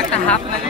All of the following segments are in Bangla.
একটা হাফ লাগে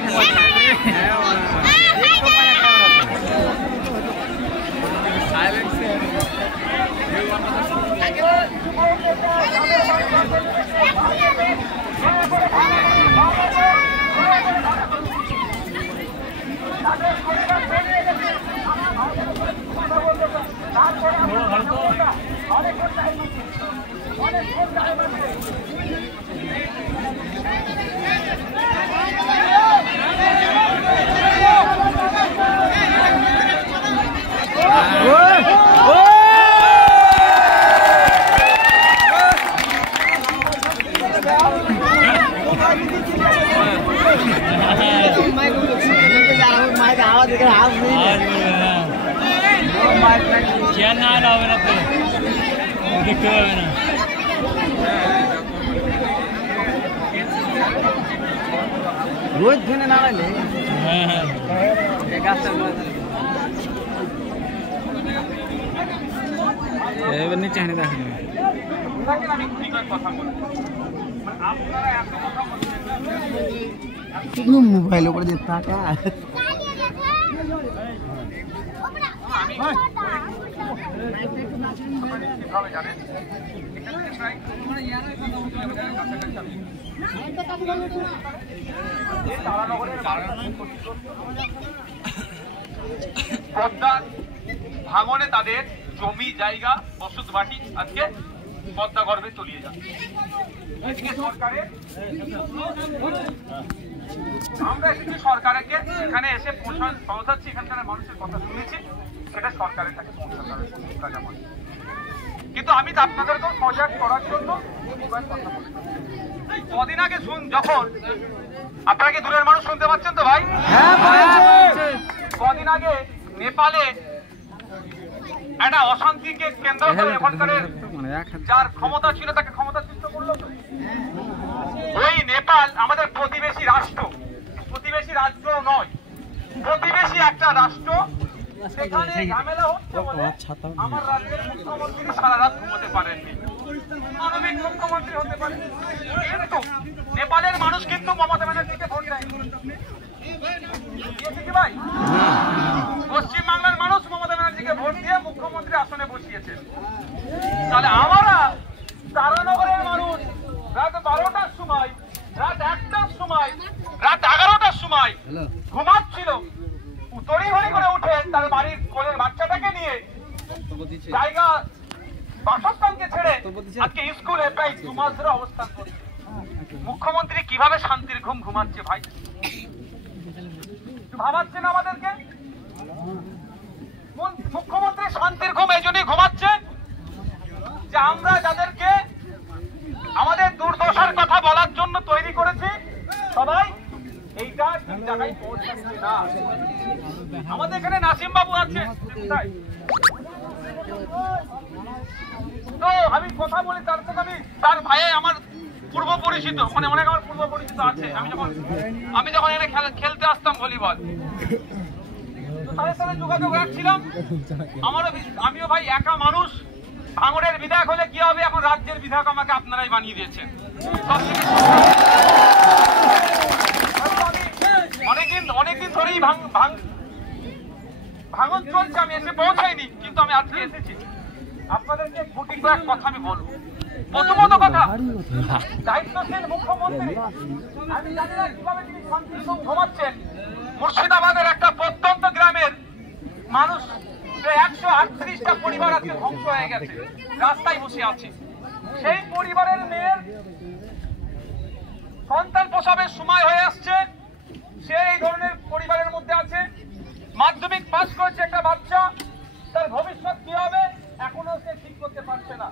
रोज धुने ना ले এবার নিচে হানি দেখেন মোবাইল উপরে যে টাকা ভাঙনে তাদের জমি জায়গা বসত বাটি আজকে পদ্মা গর্ভে তলিয়ে যাচ্ছে। আমরা এসেছি সরকারকে এখানে এসে পৌঁছাচ্ছি, এখানকার মানুষের কথা শুনেছি, সেটা সরকারের কাছে পৌঁছাতে হবে। কিন্তু আমি তো আপনাদেরকেও সজাগ করার জন্য কথা বলি। কদিন আগে যখন আপনারা কি দূরের মানুষ শুনতে পাচ্ছেন তো ভাই? কদিন আগে নেপালে একটা অশান্তিকে কেন্দ্র করে এখানকার যার ক্ষমতা ছিল তাকে ক্ষমতাচ্যুত করলো। ওই নেপাল আমাদের প্রতিবেশী রাষ্ট্র, প্রতিবেশী রাজ্য নয়, প্রতিবেশী একটা রাষ্ট্র। সেখানে ঝামেলা হচ্ছে বলে আমার রাজ্যের মুখ্যমন্ত্রী সারা রাত ঘুমোতে পারেননি, মানবিক মুখ্যমন্ত্রী হতে পারেন। কিন্তু নেপালের মানুষ কিন্তু মমতা ব্যানার্জিকে ভোট দেয়নি ভাই। পশ্চিম বাংলার মানুষ মমতা ব্যানার্জিকে ভোট দিয়ে মুখ্যমন্ত্রী আসনে বসিয়েছেন। তাহলে আমরা তারানগরের মানুষ রাত 12টার সময়, রাত 1টার সময়, রাত 11টার সময় ঘুমাচ্ছিল, তড়িঘড়ি করে উঠে তার বাড়ির কোলের বাচ্চাটাকে নিয়ে জায়গা বাসস্থানকে ছেড়ে আজকে স্কুলে প্রায় 2 মাস ধরে অবস্থান করছে। মুখ্যমন্ত্রী কিভাবে শান্তির ঘুম ঘুমাচ্ছে ভাই? ভাবাচ্ছেন আমাদেরকে? মুখ্যমন্ত্রী শান্তির ঘুম এই জন্যই ঘুমাচ্ছে যে আমরা যাদেরকে আমাদের দুর্দশার কথা বলার জন্য তৈরি করেছি সবাই এইটা ঠিক জায়গায় পৌঁছাচ্ছে না। আমাদের এখানে নাসিম বাবু আছে, তো আমি কথা বলি তার সাথে, আমি তার ভাই আমার পূর্ব পরিচিত, মানে অনেক আমার পূর্ব পরিচিত আছে। আমি যখন এখানে খেলতে আসতাম ভলিবল, তাদের সাথে যোগাযোগ রাখছিলাম। আমিও ভাই একা মানুষ, ভাঙড়ের বিধায়ক হলে কি হবে, এখন রাজ্যের বিধায়ক আমাকে আপনারাই বানিয়ে দিয়েছেন। অনেকদিন ধরেই ভাঙন চলছে, আমি এসে পৌঁছাইনি, কিন্তু আমি আজকে এসেছি। আপনাদেরকে গুটি কয়েক কথা আমি বলবো। প্রথমত কথা, দায়িত্বশীল মুখ্যমন্ত্রী, আমি জানি না কিভাবে তিনি শান্তির ঘুম ঘুমাচ্ছেন। মুর্শিদাবাদের একটা প্রত্যন্ত গ্রামের মানুষ 138টা পরিবার আজকে ধ্বংস হয়ে গেছে, রাস্তায় বসে আছে। সেই পরিবারের মেয়ের সন্তান প্রসবের সময় হয়ে আসছে, সে এই ধরনের পরিবারের মধ্যে আছে। মাধ্যমিক পাস করেছে একটা বাচ্চা, তার ভবিষ্যৎ কি হবে এখনো সে ঠিক করতে পারছে না।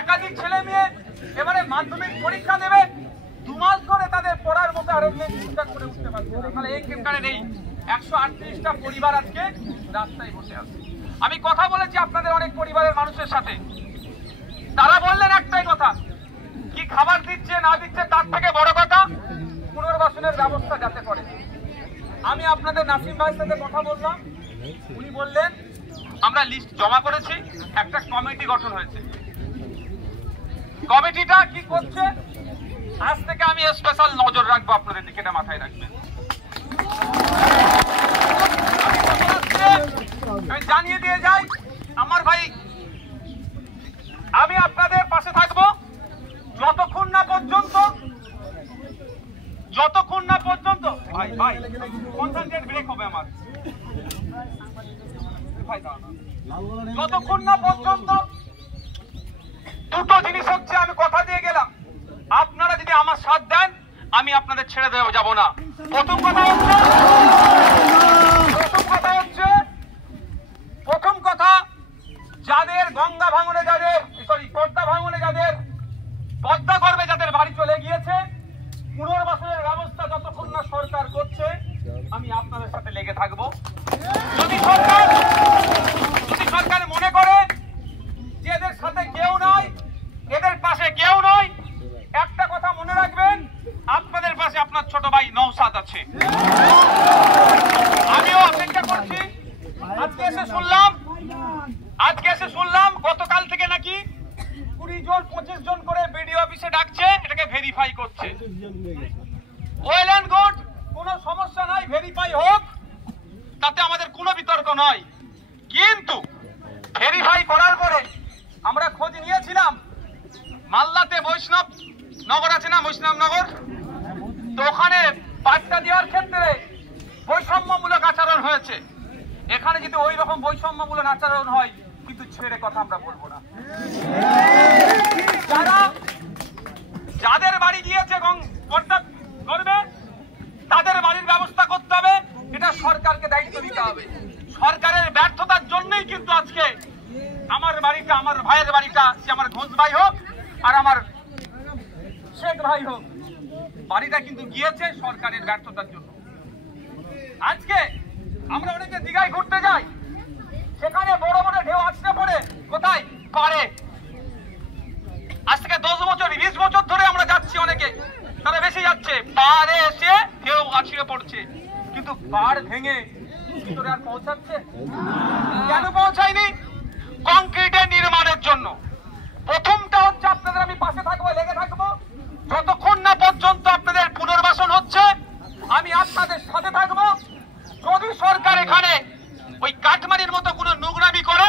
একাধিক ছেলে মেয়ে এবারে মাধ্যমিক পরীক্ষা দেবে, 2 মাস ধরে তাদের পড়ার মতো আরো চিন্তা করে উঠতে পারছে না। তাহলে এই কেন্দ্রের এই 138টা পরিবার আজকে রাস্তায় বসে আছে। আমি কথা বলেছি আপনাদের অনেক পরিবারের মানুষের সাথে, তারা বললেন একটাই কথা, কি খাবার দিচ্ছে না দিচ্ছে তার থেকে বড় কথা পুনর্বাসনের ব্যবস্থা যাতে করে। আমি আপনাদের নাসিম ভাইয়ের সাথে কথা বললাম, উনি বললেন আমরা লিস্ট জমা করেছি, একটা কমিটি গঠন হয়েছে। কমিটিটা কি করছে আজ থেকে আমি স্পেশাল নজর রাখবো আপনাদের দিকে, এটা মাথায় রাখবেন। আমি জানিয়ে দিয়ে যাই আমার ভাই, আমি আপনাদের পাশে থাকবো যতক্ষণ না পর্যন্ত ভাই ভাই কনসেন্ট্রেট ব্রেক হবে আমার, যতক্ষণ না পর্যন্ত দুটো জিনিস হচ্ছে, আমি কথা দিয়ে গেলাম আপনারা যদি আমার সাথ দেন আমি আপনাদের ছেড়ে দেওয়া যাব না। প্রথম কথা যাদের গঙ্গা ভাঙনে, যাদের পদ্মা ভাঙনে, যাদের পদ্মা গর্ভে যাদের বাড়ি চলে গিয়েছে, পুনর্বাসনের ব্যবস্থা যতক্ষণ না সরকার করছে আমি আপনাদের সাথে লেগে থাকবো। যদি সরকার মনে করে যে এদের সাথে কেউ নয়, এদের পাশে কেউ নয়, একটা কথা মনে রাখবেন, আপনাদের পাশে আপনার ছোট ভাই নওশাদ আছে। আমিও অপেক্ষা করছি। আজকে এসে শুনলাম গতকাল থেকে নাকি 20 জন 25 জন করে বিডিও অফিসে ডাকছে, এটাকে ভেরিফাই করছে। ওয়েল এন্ড গুড, কোনো সমস্যা নাই, ভেরিফাই হোক, তাতে আমাদের কোনো বিতর্ক নয়। কিন্তু ভেরিফাই করার পরে আমরা খোঁজ নিয়েছিলাম, মালদাতে বৈষ্ণব নগর আছে না, বৈষ্ণব নগর, তো ওখানে পাট্টা দেওয়ার ক্ষেত্রে বৈষম্যমূলক আচরণ হয়েছে। এখানে যদি ওই রকম বৈষম্যমূলক আচরণ হয় কিন্তু ছেড়ে কথা আমরা বলবো না। যাদের বাড়ি গিয়েছে করবে তাদের বাড়ির ব্যবস্থা করতে হবে, এটা সরকারকে দায়িত্ব দিতে হবে। সরকারের ব্যর্থতার জন্যই কিন্তু আজকে আমার বাড়িটা, আমার ভাইয়ের বাড়িটা, সে আমার ঘোষ ভাই হোক আর আমার শেখ ভাই হোক, বাড়িটা কিন্তু গিয়েছে সরকারের ব্যর্থতার জন্য। আজকে আমরা অনেকে দীঘায় ঘুরতে যাই, সেখানে বড় বড় ঢেউ আসতে পড়ে কোথায় পারে, আজ থেকে 10 বছর 20 বছর ধরে আমরা যাচ্ছি, অনেকে তারা বেশি যাচ্ছে, পাড়ে এসে ঢেউ আছড়ে পড়ছে, কিন্তু পাড় ভেঙে ভিতরে আর পৌঁছাচ্ছে কেন? পৌঁছায়নি কংক্রিটের নির্মাণের জন্য। প্রথমটা হচ্ছে আপনাদের আমি পাশে থাকবো, লেগে থাকবো, যতক্ষণ না পর্যন্ত আপনাদের পুনর্বাসন হচ্ছে আমি আপনাদের সাথে থাকবো। যদি সরকার এখানে ওই কাঠমারির মতো কোনো নোংরামি করে,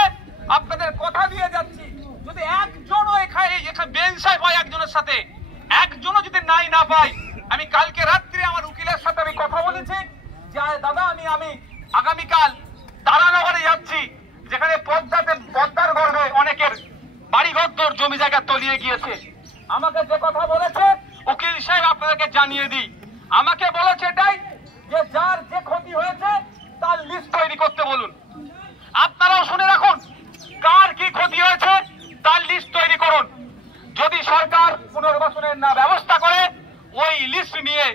আপনাদের কথা দিয়ে যাচ্ছি, যদি একজনও এখানে বেঞ্চায় পায়, একজনের সাথে একজনও যদি না পাই, আমি কালকে রাত্রে আমার উকিলের সাথে আমি কথা বলেছি যে দাদা আমি আগামীকাল তারানগরে যাচ্ছি, যেখানে পদ্মার গর্ভে অনেকের বাড়িঘর জমি জায়গা তলিয়ে গিয়েছে। আমাকে যে কথা বলেছে উকিল সাহেব আপনাদেরকে জানিয়ে দিই, আমাকে বলেছে এটাই যে যার যে ক্ষতি হয়েছে তার লিস্ট তৈরি করতে বলুন। আপনারাও শুনে রাখুন, কার কি ক্ষতি হয়েছে তার লিস্ট তৈরি করুন। যদি সরকার পুনর্বাসনের না ব্যবস্থা করে, ওই লিস্ট নিয়ে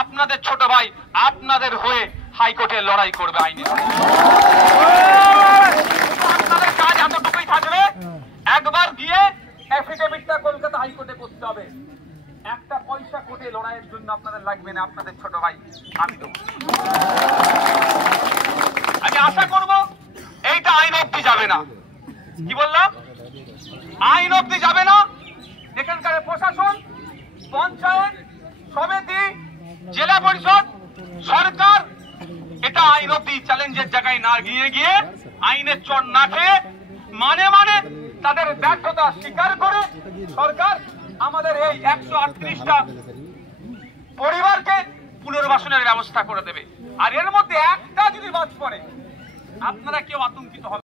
আপনাদের ছোট ভাই আপনাদের হয়ে হাইকোর্টে লড়াই করবে আইনে। আপনাদের কাজ এতটুকুই থাকবে, একবার গিয়ে এফিডেভিটটা কলকাতা হাইকোর্টে করতে হবে। একটা পয়সা কোর্টে লড়াইয়ের জন্য আপনাদের লাগবে না, আপনাদের ছোট ভাই আমি তো। আমি আশা করব এইটা আইন অবধি যাবে না। কি বললাম? আইন অবধি যাবে না। এখানকার প্রশাসন, পঞ্চায়েত সমিতি, জেলা পরিষদ, সরকার এটা আইন অবধি চ্যালেঞ্জের জায়গায় না গিয়ে আইনের চর না খেয়ে মানে তাদের ব্যর্থতা স্বীকার করে সরকার আমাদের এই 138টা পরিবারকে পুনর্বাসনের ব্যবস্থা করে দেবে। আর এর মধ্যে একটা যদি বাদ পড়ে, আপনারা কেউ আতঙ্কিত হবে।